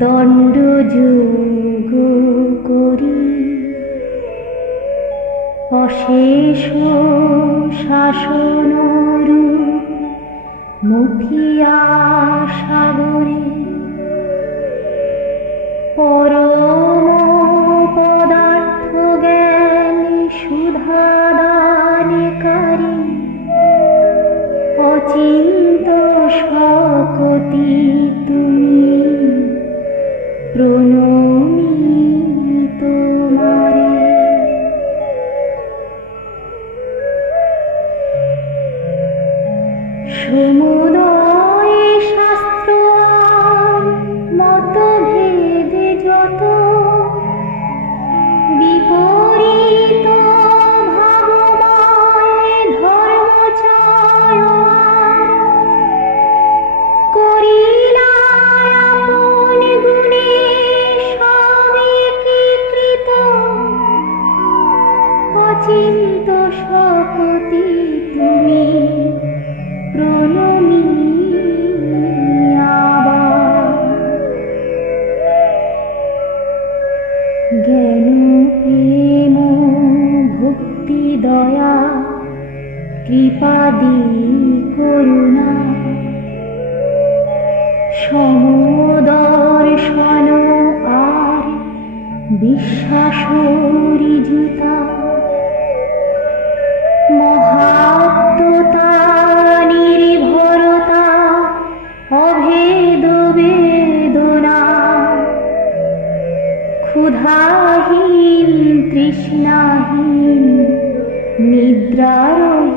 দণ্ড যোগ করি। অশেষ শাসন মুখিয়া সাগরে। পর সমদর্শন আর বিশ্বাস মহাত্মতা নির্ভরতা অভেদ বেদনা। ক্ষুধাহীন তৃষ্ণাহীন নিদ্রার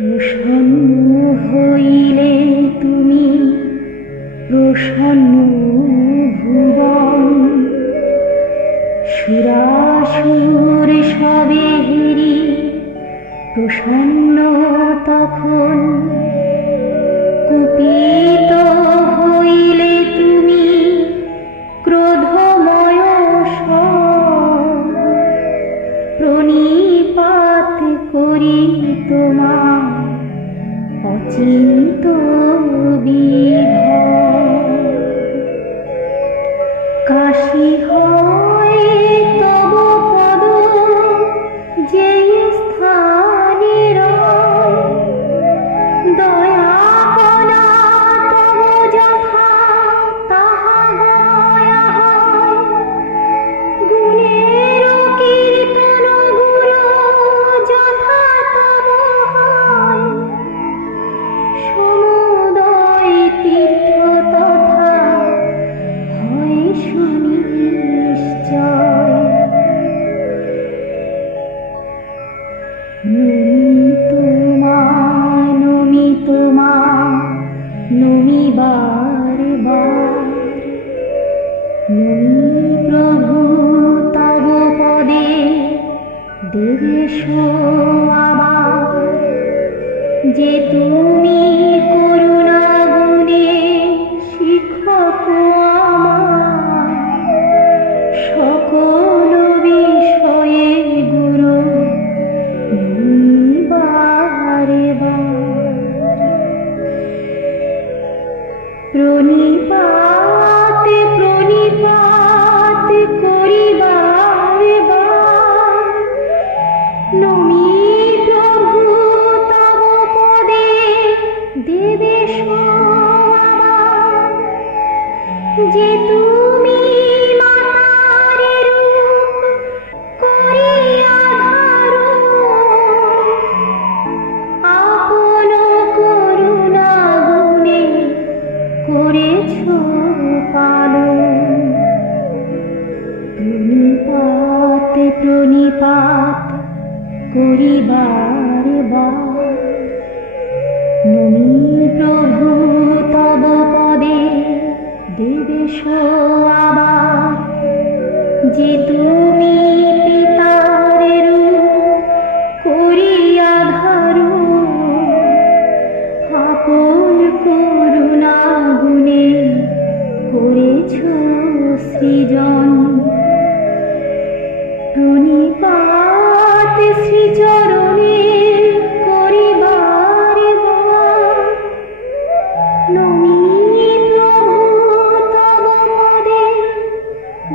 প্রসন্ন হইলে তুমি প্রসন্ন ভুবন। সুরাসুর সবে হেরি প্রসন্ন তখন কুপিত হইলে তুমি ক্রোধময় প্রণীপাত করি তোমার অচিন্ত বিভা কাশী হয় তুমি বারবার মুনি প্রভু তব পদে দেবেশ আবার যে তুমি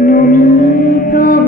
নমি প্রভু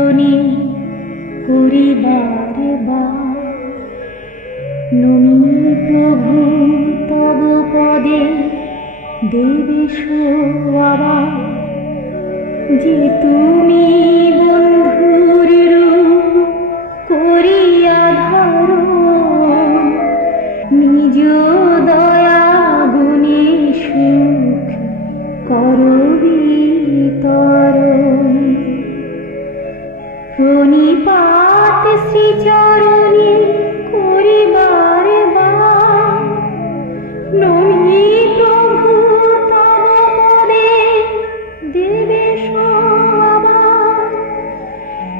দেবেশ আবার যে তুমি বন্ধুর রূপ করিয়া ধরো। নিজ দয়া গুণে সুখ করবি তর প্রণিপাত শ্রীচরণে করিবার বার নমি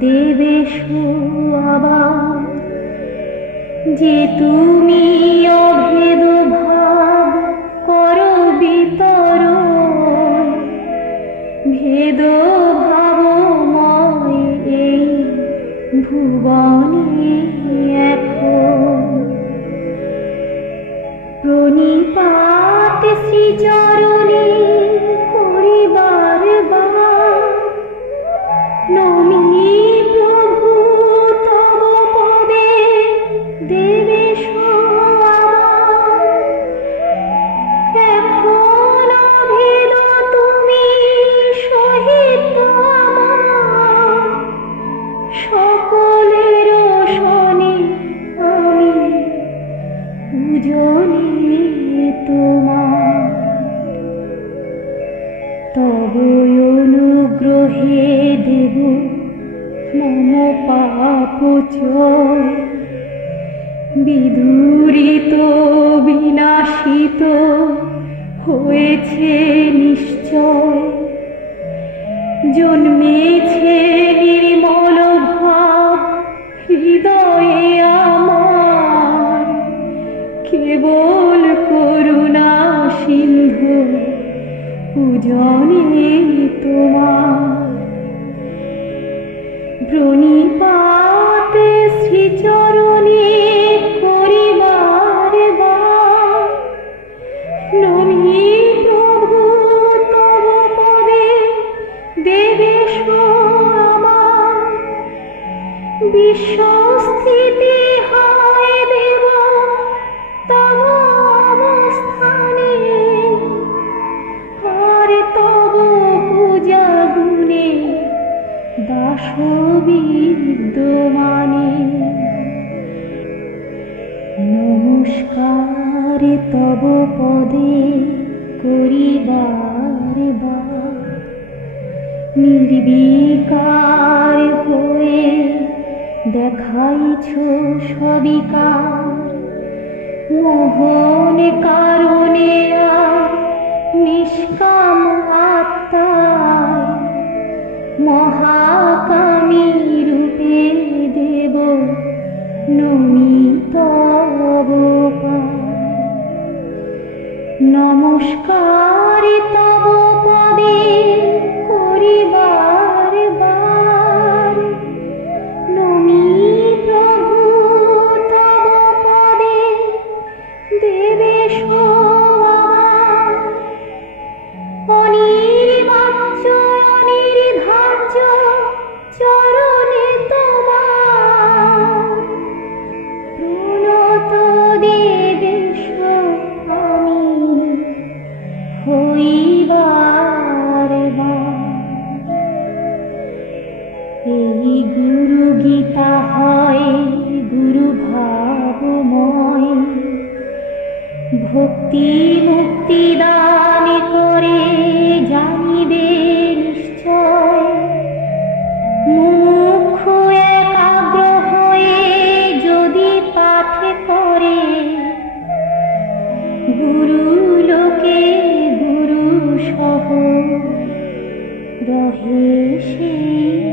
দেবেশ আবার যে তুমি অভেদ ভাব করো বিতর ভেদ ভাবময় এই ভুবনে। বিধুরিত বিনাশিত হয়েছে নিশ্চয়। জন্মেছে বিশ্বস্থিতি হয় দেব তব অবস্থানে আর তব দাস বিদ্যমানে নমস্কার তব পদে করিবার বার নির্বিকার হয়ে দেখাইছ সবিকার। মোহন কারণে আর নিষ্কাম নমস্কার এই গুরু গীতা হয় গুরু ভাবময়। ভক্তি মুক্তি দান করে জানিবে নিশ্চয়। মুখ একাগ্র হয়ে যদি পাঠে করে, গুরু লোকে গুরু সহ রহে সেই